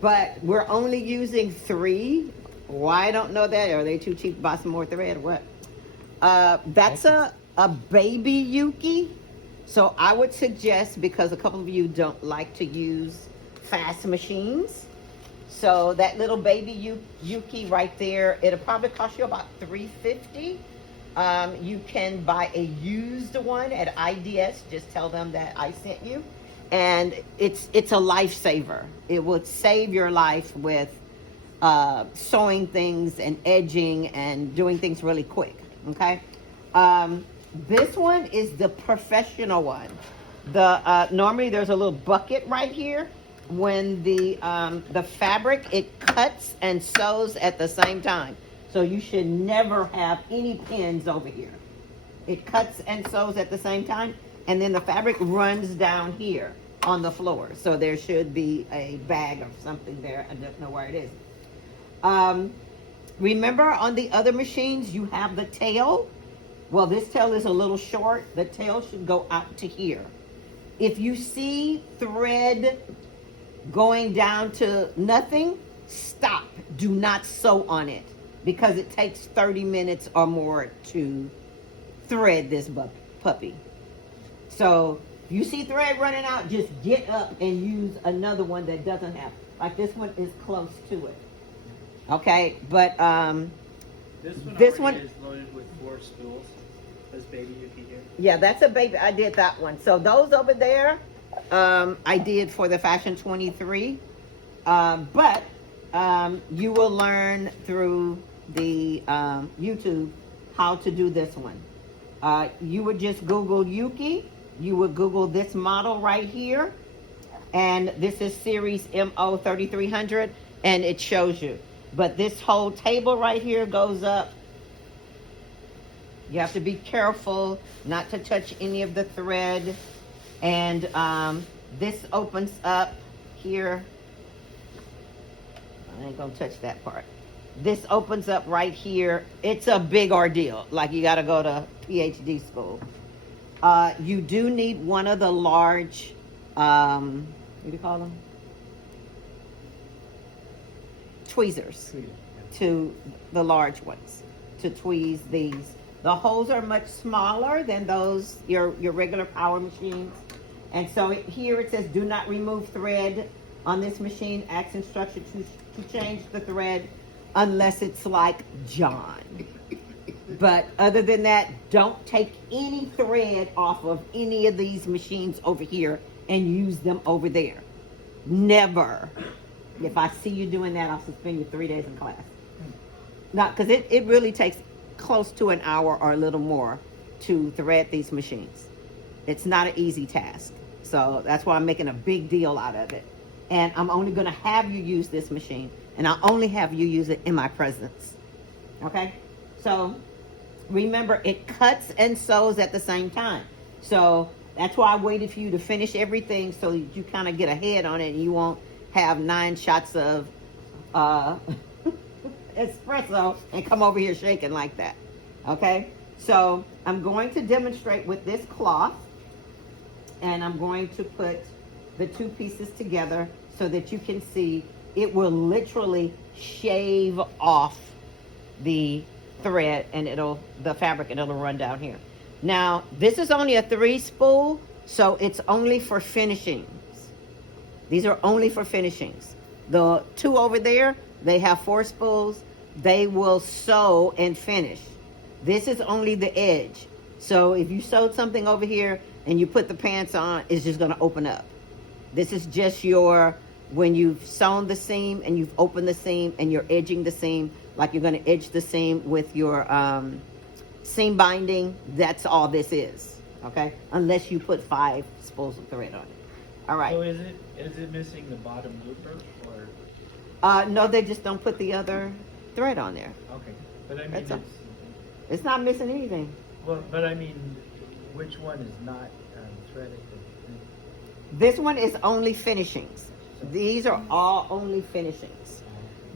but we're only using 3. Why I don't know that? Are they too cheap to buy some more thread or what? That's a baby Yuki. So I would suggest, because a couple of you don't like to use fast machines, so that little baby Yuki right there, it'll probably cost you about $350. You can buy a used one at IDS. Just tell them that I sent you, and it's a lifesaver. It would save your life with sewing things and edging and doing things really quick. Okay. This one is the professional one. Normally there's a little bucket right here. When the fabric, it cuts and sews at the same time. So you should never have any pins over here. It cuts and sews at the same time, and then the fabric runs down here on the floor. So there should be a bag or something there. I don't know where it is. Remember on the other machines, you have the tail. Well, this tail is a little short. The tail should go out to here. If you see thread going down to nothing, stop. Do not sew on it, because it takes 30 minutes or more to thread this puppy. So if you see thread running out, just get up and use another one that doesn't have. Like this one is close to it. Okay, but this one is loaded with 4 spools. This baby Yuki here. Yeah, that's a baby. I did that one. So those over there, I did for the Fashion 23. But you will learn through the YouTube how to do this one. You would just Google Yuki. You would Google this model right here. And this is series MO 3300. And it shows you. But this whole table right here goes up. You have to be careful not to touch any of the thread. And this opens up here. I ain't gonna touch that part. This opens up right here. It's a big ordeal. Like you gotta go to PhD school. You do need one of the large, what do you call them? Tweezers. To the large ones to tweeze these. The holes are much smaller than those your regular power machines, and so here it says do not remove thread on this machine. Ask instruction to change the thread unless it's like John. But other than that, don't take any thread off of any of these machines over here and use them over there. Never. If I see you doing that, I'll suspend you 3 days in class. Not because it really takes close to an hour or a little more to thread these machines. It's not an easy task. So that's why I'm making a big deal out of it. And I'm only going to have you use this machine, and I'll only have you use it in my presence. Okay? So remember, it cuts and sews at the same time. So that's why I waited for you to finish everything, so you kind of get a head on it and you won't have 9 shots of espresso and come over here shaking like that. Okay, so I'm going to demonstrate with this cloth, and I'm going to put the 2 pieces together so that you can see it will literally shave off the thread, and the fabric, and it'll run down here. Now this is only a 3 spool, so it's only for finishings. These are only for finishings. The 2 over there, they have 4 spools. They will sew and finish. This is only the edge. So if you sewed something over here and you put the pants on, it's just going to open up. This is just when you've sewn the seam and you've opened the seam and you're edging the seam, like you're going to edge the seam with your seam binding. That's all this is. Okay? Unless you put 5 spools of thread on it. All right. So is it missing the bottom looper, or? No, they just don't put the other thread on there. Okay, but I mean, it's not missing anything. Well, but I mean, which one is not threaded? This one is only finishings. These are all only finishings.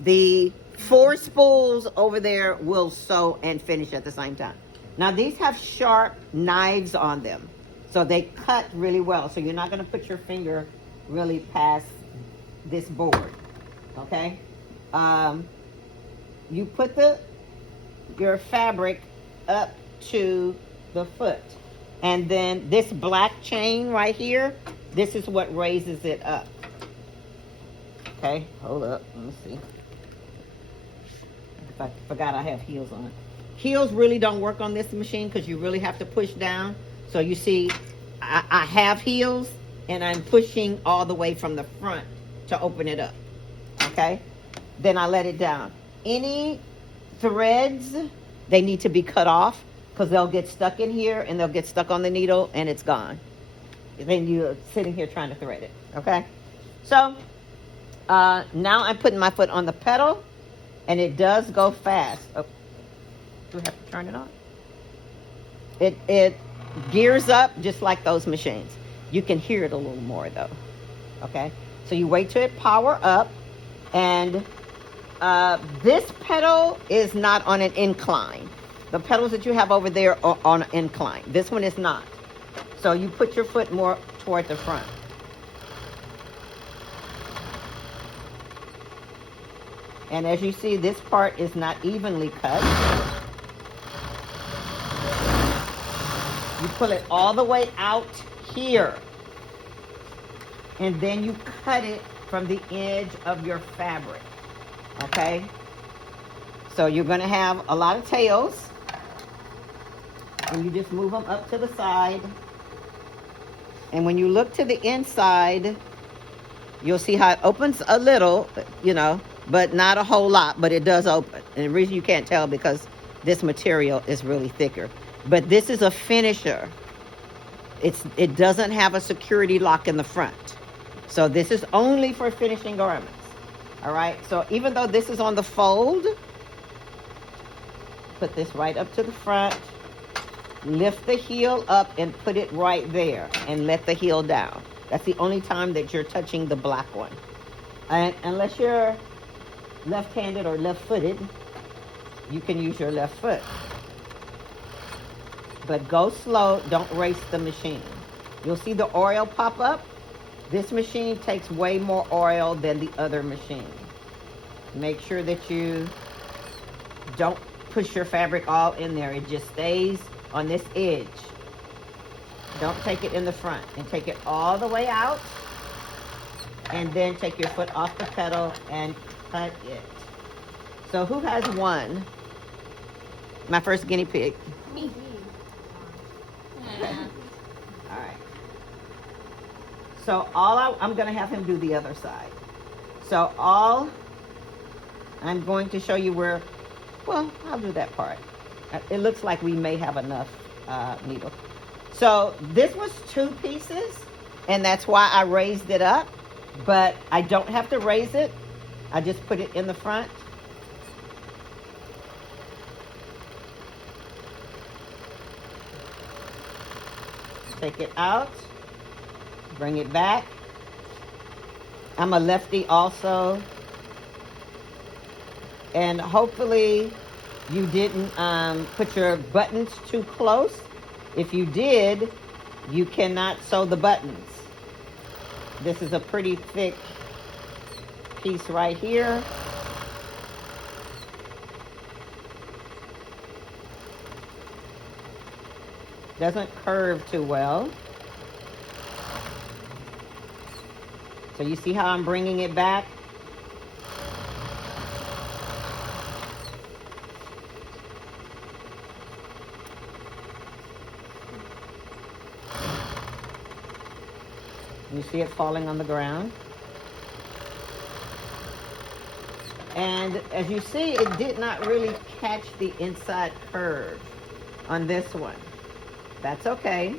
The 4 spools over there will sew and finish at the same time. Now these have sharp knives on them, so they cut really well. So you're not going to put your finger really past this board. Okay. You put your fabric up to the foot, and then this black chain right here, this is what raises it up. Okay, hold up, let me see. I forgot I have heels on. Heels really don't work on this machine because you really have to push down. So you see, I have heels, and I'm pushing all the way from the front to open it up. Okay, then I let it down. Any threads, they need to be cut off because they'll get stuck in here and they'll get stuck on the needle and it's gone. Then you're sitting here trying to thread it. Okay, so now I'm putting my foot on the pedal, and it does go fast. Oh, do we have to turn it on? It gears up just like those machines. You can hear it a little more though. Okay, so you wait till it power up, and this pedal is not on an incline. The pedals that you have over there are on an incline. This one is not. So you put your foot more toward the front. And as you see, this part is not evenly cut. You pull it all the way out here. And then you cut it from the edge of your fabric. Okay? So you're going to have a lot of tails. And you just move them up to the side. And when you look to the inside, you'll see how it opens a little, you know, but not a whole lot, but it does open. And the reason you can't tell because this material is really thicker. But this is a finisher. It doesn't have a security lock in the front. So this is only for finishing garments. All right, so even though this is on the fold, put this right up to the front, lift the heel up and put it right there and let the heel down. That's the only time that you're touching the black one. And unless you're left-handed or left-footed, you can use your left foot. But go slow, don't race the machine. You'll see the oil pop up. This machine takes way more oil than the other machine. Make sure that you don't push your fabric all in there. It just stays on this edge. Don't take it in the front, and take it all the way out, and then take your foot off the pedal and cut it. So who has one? My first guinea pig. Me. Okay. All right. So I'm going to have him do the other side. So I'm going to show you where, well, I'll do that part. It looks like we may have enough needle. So this was 2 pieces, and that's why I raised it up, but I don't have to raise it. I just put it in the front. Take it out, bring it back. I'm a lefty also, and hopefully you didn't put your buttons too close. If you did, you cannot sew the buttons. This is a pretty thick piece right here. Doesn't curve too well. So you see how I'm bringing it back? You see it falling on the ground. And as you see, it did not really catch the inside curve on this one. That's okay.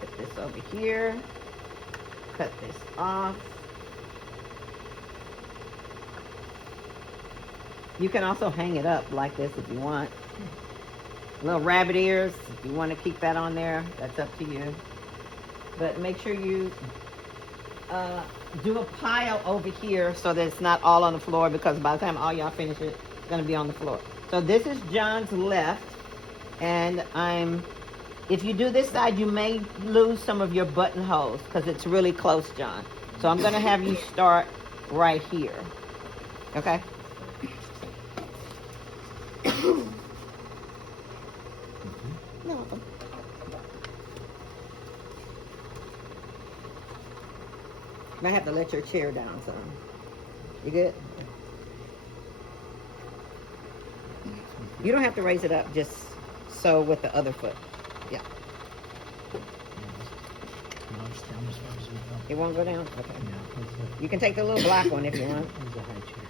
Put this over here. Cut this off. You can also hang it up like this if you want. Little rabbit ears, if you want to keep that on there, that's up to you. But make sure you do a pile over here so that it's not all on the floor, because by the time all y'all finish it, it's going to be on the floor. So this is John's left, and if you do this side, you may lose some of your buttonholes because it's really close, John. So I'm going to have you start right here. Okay? You're welcome. I have to let your chair down, son. You good? You don't have to raise it up, just so with the other foot. Yeah. It won't go down? Okay. You can take the little black one if you want. It's a high chair.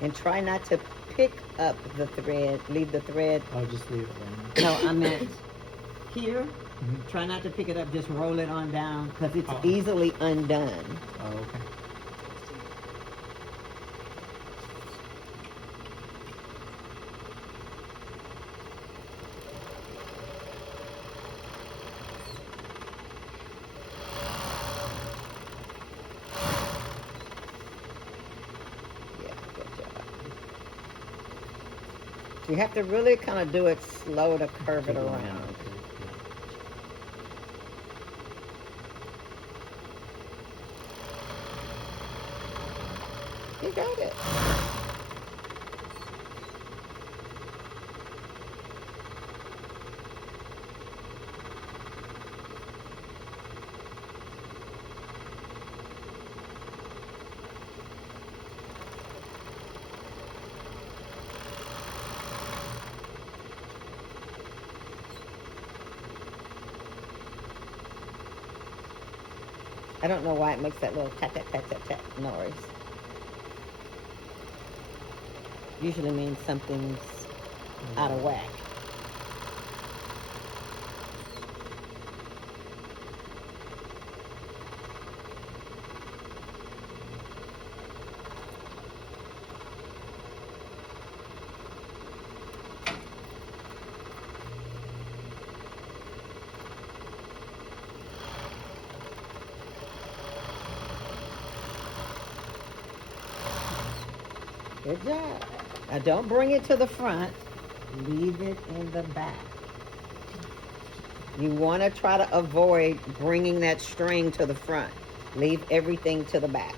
And try not to pick up the thread. Leave the thread. I'll just leave it there. No, I meant here. Try not to pick it up. Just roll it on down because it's easily undone. Oh, okay. Yeah, good job. You have to really kind of do it slow to curve it around. You got it. I don't know why it makes that little tap, tap, tap, tap, tap noise. Usually means something's out of whack. Good job. Now don't bring it to the front. Leave it in the back. You want to try to avoid bringing that string to the front. Leave everything to the back.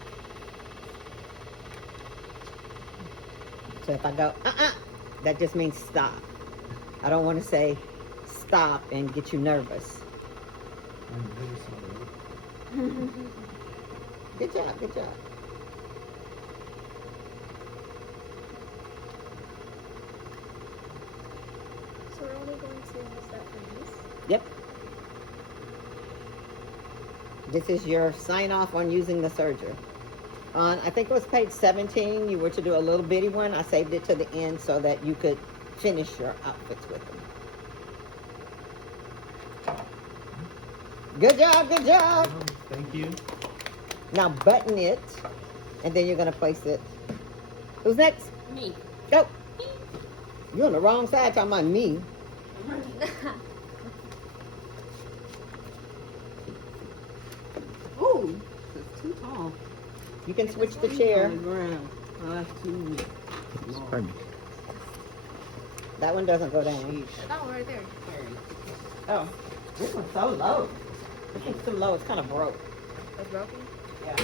So if I go, that just means stop. I don't want to say stop and get you nervous. Good job, good job. So we're only going to use that for this? Yep. This is your sign off on using the serger. On, I think it was page 17, you were to do a little bitty one. I saved it to the end so that you could finish your outfits with them. Good job, good job. Thank you. Now button it, and then you're gonna place it. Who's next? Me. Go. You're on the wrong side talking about me. Ooh, it's too tall. You can switch the chair. On the ground. Oh, that's too. Pardon me. That one doesn't go down. That one right there. Oh, this one's so low. This one's too low. It's kind of broke. That's broken? Yeah.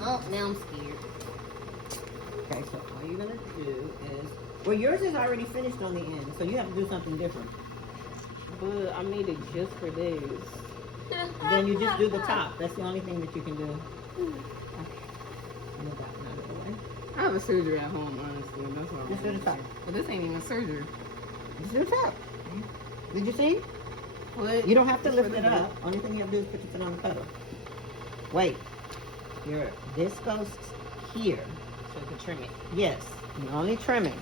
Oh, now I'm scared. Okay, so all you're gonna do is, well, yours is already finished on the end, so you have to do something different. But I made it just for this. Then you just do the top. That's the only thing that you can do. Okay. Move that one out of the way. I have a surgery at home, honestly. That's all. Just do the top. But this ain't even surgery. Just do the top. Did you see? What? You don't have to Just lift for it the up. Only thing you have to do is put your foot on the pedal. Wait. This goes here. So I can trim it. Yes. You're only trimming.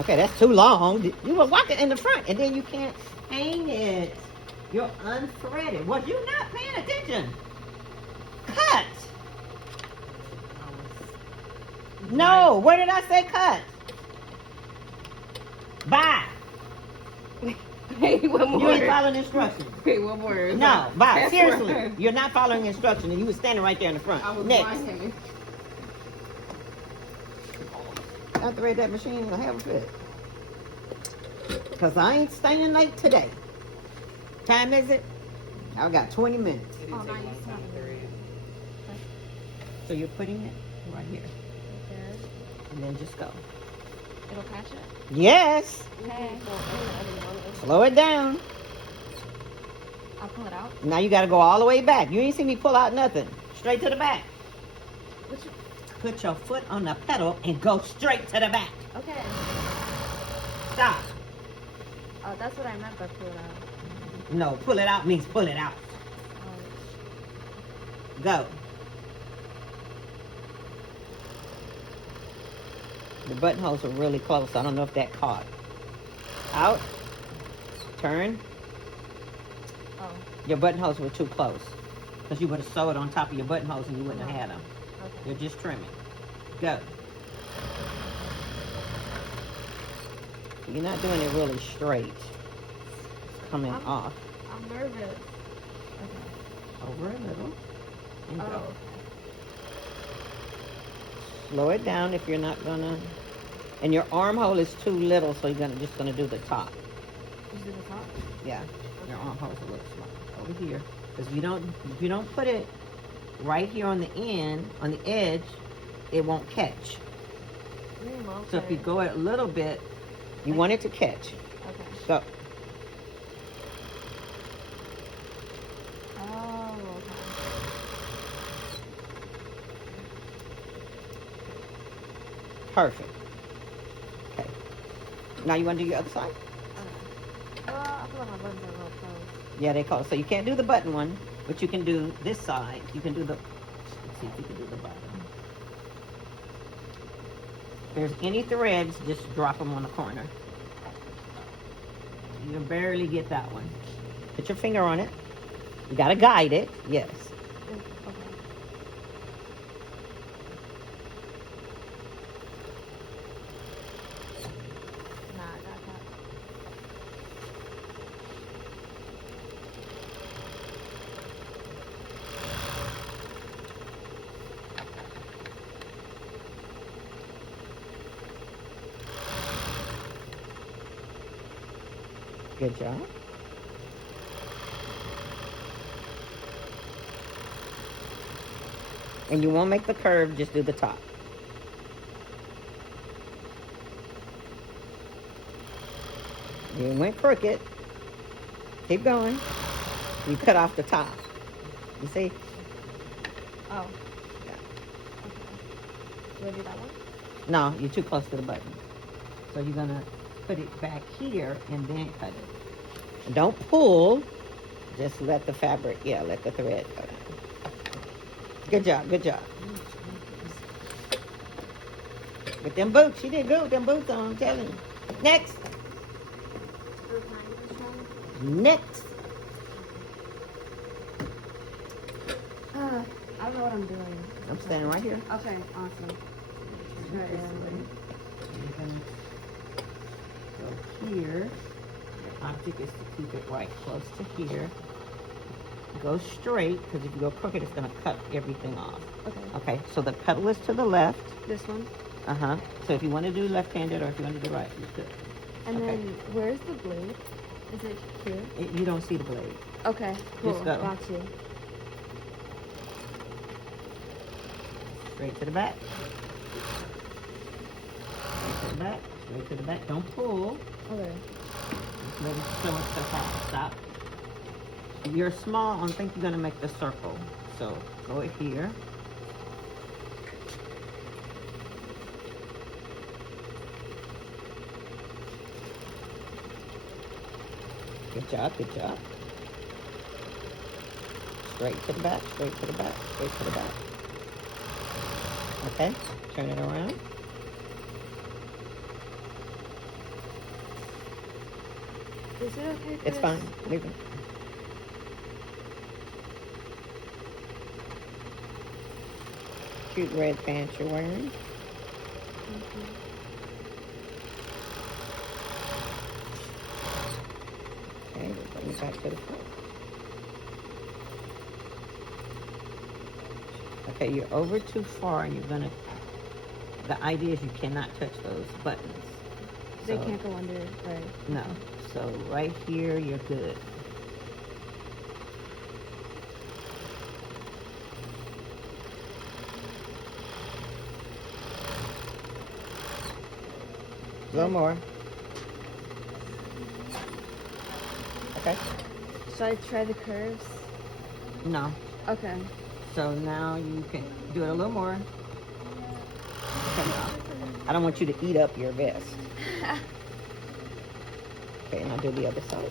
Okay, that's too long. You were walking in the front, and then you can't hang it. You're unthreaded. Was you not paying attention? Cut. No, where did I say cut? Bye. Wait, one more. You ain't following instructions. Wait, one more. No, bye. That's Seriously, one. you're not following instructions, and you were standing right there in the front. I was Next. lying. I have to rate that machine will have a fit. Because I ain't staying late today. Time is it? I've got 20 minutes. It didn't Oh, take nice. one time to read. So you're putting it right here. Okay. And then just go. It'll catch it. Yes. Okay. Slow it down. I'll pull it out. Now you got to go all the way back. You ain't see me pull out nothing. Straight to the back. Which? Put your foot on the pedal and go straight to the back. Okay. Stop. Oh, that's what I meant by pull it out. No, pull it out means pull it out. Go. The buttonholes are really close. I don't know if that caught. Out. Turn. Oh. Your buttonholes were too close. Because you would have sewed on top of your buttonholes and you wouldn't have had them. Okay. You're just trimming. Go. You're not doing it really straight. It's coming off. I'm nervous. Okay. Over a little. And Oh. go. Slow it down if you're not gonna. And your armhole is too little, so you're just gonna do the top. Just do the top. Yeah. Your armhole's a little small. Over here. Because if you don't put it right here on the end, on the edge, it won't catch. Okay. So if you go a little bit, you want it to catch. Okay. Go. Oh, okay. Perfect. Okay. Now you want to do your other side? Okay. I feel like my buttons are a little close. Yeah, they call. So you can't do the button one, but you can do this side. You can do the. Let's see if you can do the bottom. If there's any threads, just drop them on the corner. You can barely get that one. Put your finger on it. You gotta guide it. Yes. Okay. Nah, I got that. Good job. And you won't make the curve, just do the top. You went crooked. Keep going. You cut off the top. You see? Oh. Yeah. Do I do that one? No, you're too close to the button. So you're gonna put it back here and then cut it. Don't pull. Just let the fabric, let the thread go down. Good job, good job. With them boots, she did good with them boots on, I'm telling you. Next. Next. I don't know what I'm doing. I'm standing right here. Okay, awesome. You're gonna go here. Your object is to keep it right close to here. Go straight, because if you go crooked, it's going to cut everything off. Okay. Okay, so the pedal is to the left. This one? Uh-huh. So if you want to do left-handed or if you want to do right, you could. And Okay. then, where's the blade? Is it here? You don't see the blade. Okay, cool. Just go. Got you. Straight to the back. Straight to the back. Straight to the back. Don't pull. Okay. Just let it show itself out. Stop. You're small, I think you're going to make the circle. So go here. Good job, good job. Straight to the back, straight to the back, straight to the back. Okay, turn it around. Is it okay for It's this? fine, leave it. Cute red pants you're wearing. Okay, we'll bring it back to the front. Okay, you're over too far and you're gonna, the idea is you cannot touch those buttons. They So- can't go under, right? No, so right here, you're good. A little more. Okay. Should I try the curves? No. Okay. So now you can do it a little more. Okay, now. I don't want you to eat up your vest. Okay, now do the other side.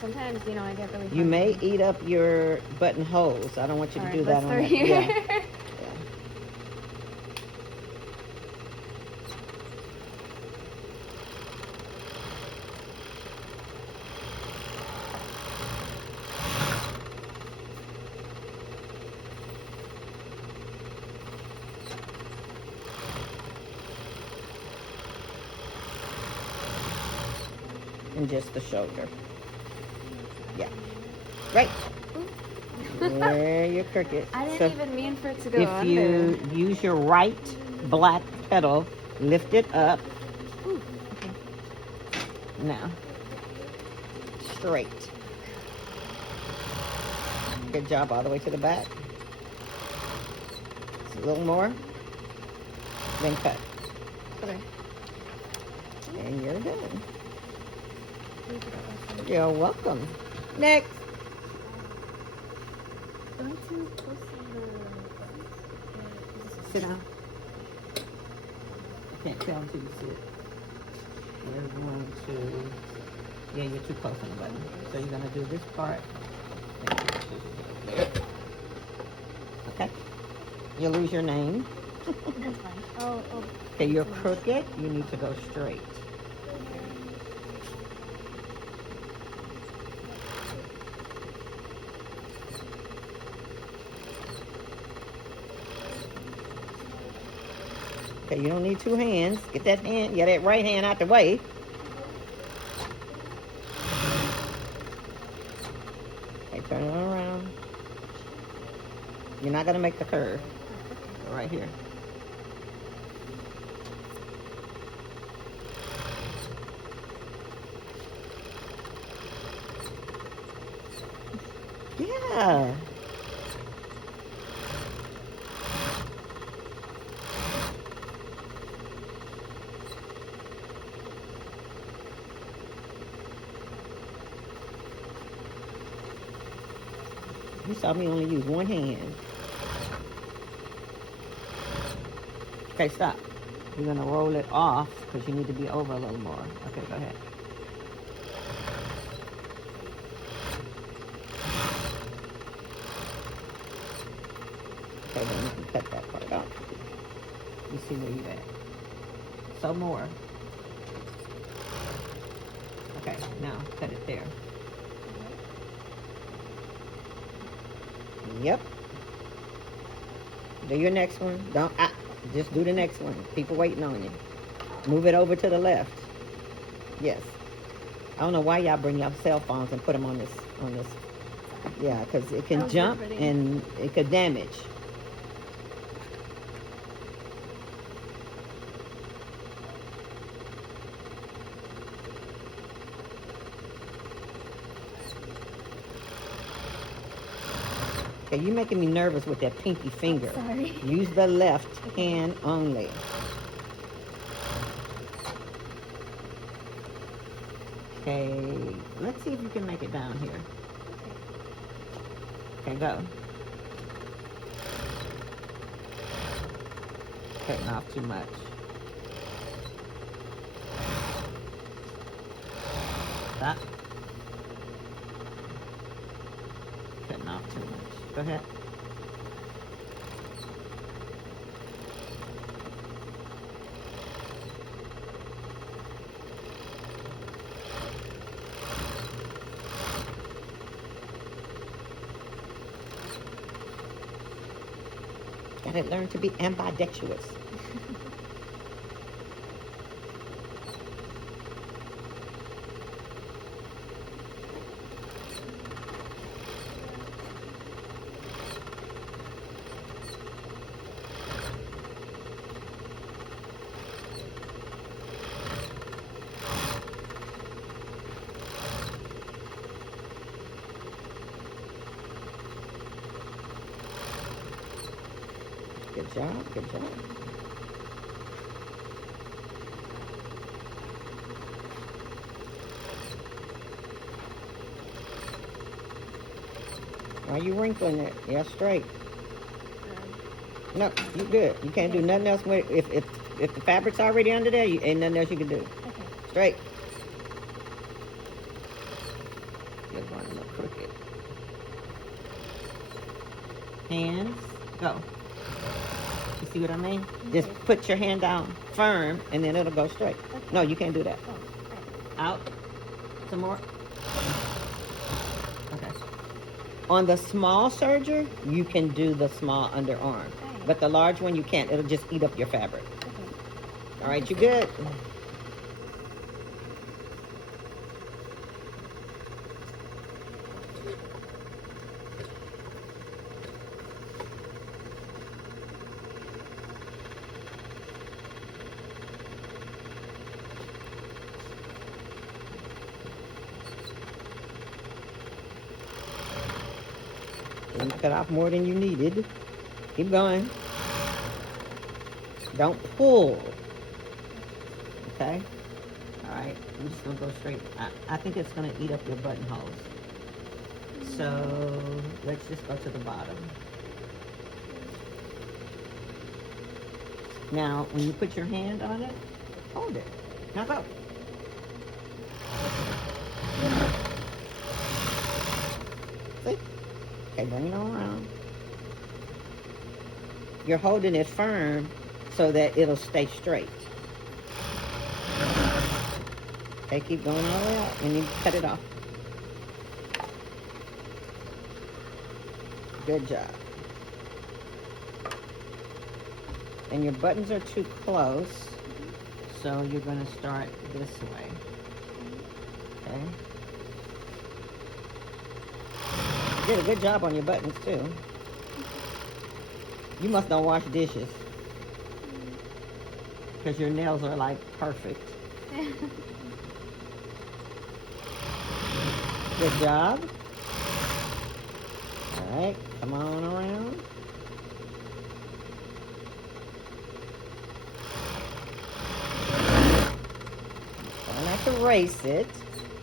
Sometimes, you know, I get really You may hungry. eat up your buttonholes. I don't want you to All do right, that let's on start that. here. Yeah. And just the shoulder. Yeah. Right. There you're crooked. I didn't So even mean for it to go if under. you use your right black pedal, lift it up. Ooh, okay. Now. Straight. Good job all the way to the back. Just a little more. Then cut. Okay. And you're done. You're welcome. Next. Am I too close to the... Sit down. I can't tell until you sit. We're going to... Yeah, you're too close on the button. So you're going to do this part. Okay? You lose your name. That's fine. Oh, Okay, you're crooked. You need to go straight. Okay, you don't need two hands. Get that hand, yeah, that right hand out the way. Okay, turn it around. You're not gonna make the curve. Go right here. Yeah. You saw me only use one hand. Okay, stop. You're gonna roll it off because you need to be over a little more. Okay, go ahead. Okay, then you can cut that part out. You see where you at. So more. Okay, now cut it there. Yep. Do your next one. Don't just do the next one. People waiting on you. Move it over to the left. Yes. I don't know why y'all bring your cell phones and put them on this. Yeah, because it can jump and it could damage. Okay, you're making me nervous with that pinky finger. sorry. Use the left hand only. Okay, let's see if you can make it down here. Okay, go. Cutting off too much. Stop. Cutting off too much. Go ahead. Gotta learn to be ambidextrous. Good job. Good job. Why are you wrinkling it? Yeah, straight. No, you good. You can't do nothing else with it. If the fabric's already under there, you ain't nothing else you can do. Okay. Straight. You're going a little crooked. Hands, go. You see what I mean? Just put your hand down firm, and then it'll go straight. Okay. No, you can't do that. Oh, right. Out. Some more. Okay. On the small serger, you can do the small underarm. Okay. But the large one, you can't. It'll just eat up your fabric. Okay. All right, you good? You cut off more than you needed. Keep going. Don't pull. Okay? All right. I'm just going to go straight. I think it's going to eat up your buttonholes. So let's just go to the bottom. Now, when you put your hand on it, hold it. Now go. See? Okay, bring it on around. You're holding it firm so that it'll stay straight. Okay, keep going all the way out and you cut it off. Good job. And your buttons are too close, so you're going to start this way. Okay? You did a good job on your buttons too. You must not wash dishes because your nails are like perfect. Good job. All right, come on around. Try not to race it.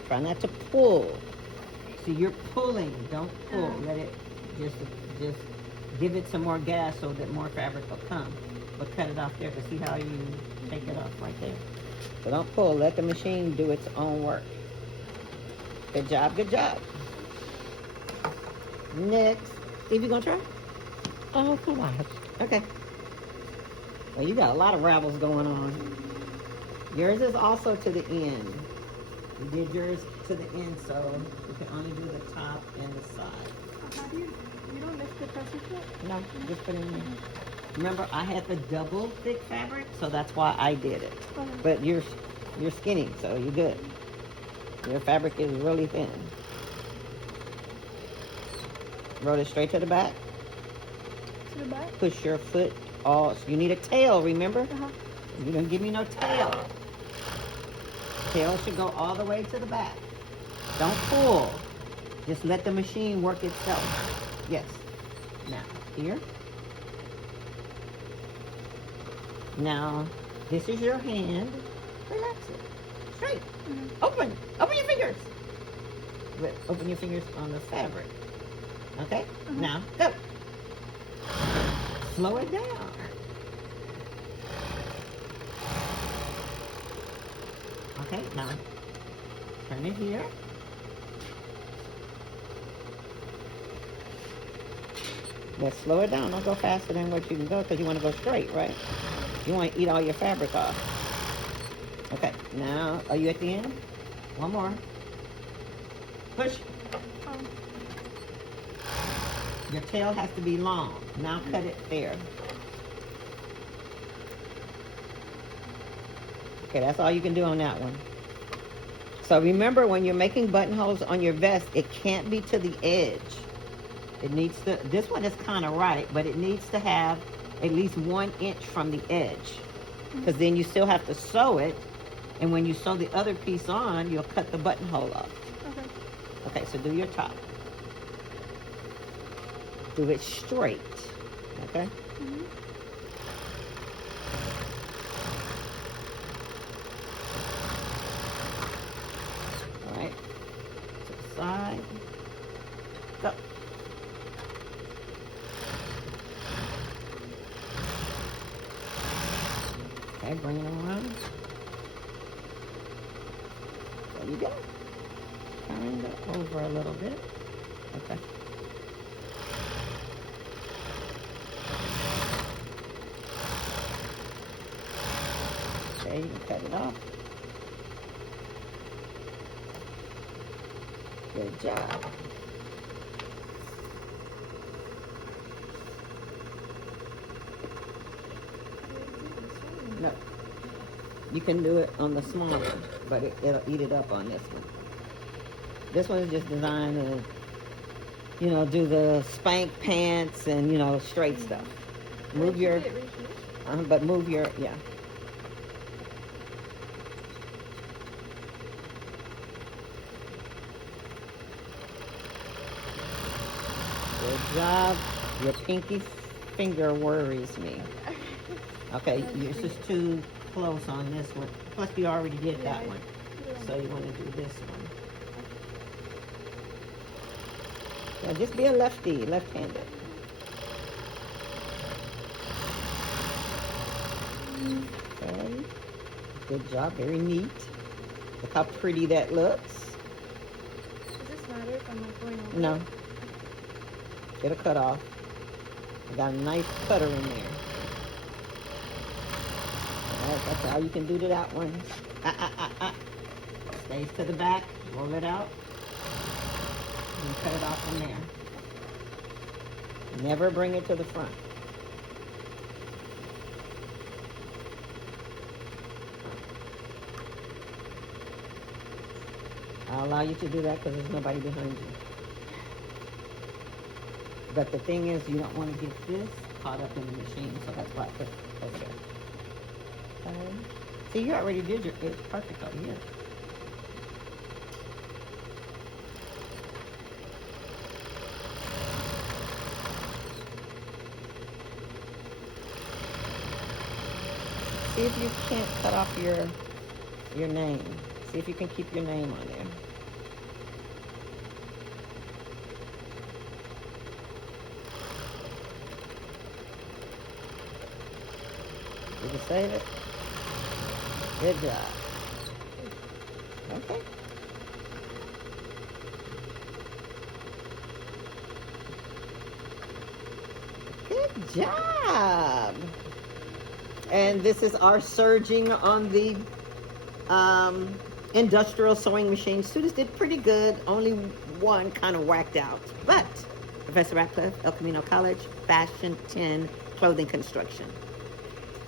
Try not to pull. See, you're pulling. Don't pull. Let it just give it some more gas so that more fabric will come. But cut it off there. But see how you take it off right there. So don't pull. Let the machine do its own work. Good job. Good job. Next. Steve, you gonna try? Oh, come on. Okay. Well, you got a lot of ravels going on. Yours is also to the end. You did yours to the end, so you can only do the top and the side. How do you don't lift the pressure foot? No, just put it in there. Remember, I had the double thick fabric, so that's why I did it. Okay. But you're skinny, so you're good. Your fabric is really thin. Roll it straight to the back. To the back? Push your foot all. You need a tail, remember? Uh-huh. You don't give me no tail. Tail should go all the way to the back. Don't pull. Just let the machine work itself. Yes. Now, here. Now, this is your hand. Relax it. Straight. Mm-hmm. Open. Open your fingers. Open your fingers on the fabric. Okay? Mm-hmm. Now, go. Slow it down. Okay, now turn it here. Let's slow it down. Don't go faster than what you can go because you want to go straight, right? You want to eat all your fabric off. Okay, now, are you at the end? One more. Push. Your tail has to be long. Now cut it there. Okay, that's all you can do on that one. So remember, when you're making buttonholes on your vest, it can't be to the edge. It needs to, this one is kind of right, but it needs to have at least 1 inch from the edge. Because then you still have to sew it, and when you sew the other piece on, you'll cut the buttonhole off. Okay. Okay, so do your top. Do it straight, okay? Mm-hmm. Okay, bring it around. There you go. Kind of over a little bit. Okay. Okay, you can cut it off. Good job. No. You can do it on the small one, but it'll eat it up on this one. This one is just designed to, you know, do the spank pants and, you know, straight stuff. Move Can I your, keep it right here? but move your, yeah. Good job. Your pinky finger worries me. Okay, yours is too close on this one. Plus, you already did that one. So you want to do this one. Yeah, just be a lefty, left-handed. Okay. Good job. Very neat. Look how pretty that looks. Does this matter if I'm not going over? No. Get a cut off. I got a nice cutter in there. Alright, that's all you can do to that one. Stays to the back. Roll it out. And cut it off from there. Never bring it to the front. I'll allow you to do that because there's nobody behind you. But the thing is, you don't want to get this caught up in the machine, so that's why I put it over there. Okay. See, you already did your, it's perfect over here. See if you can't cut off your name. See if you can keep your name on there. Did you save it? Good job. Okay. Good job. And this is our surging on the industrial sewing machine. Students did pretty good. Only one kind of whacked out. But Professor Ratcliff, El Camino College, Fashion 10, Clothing Construction.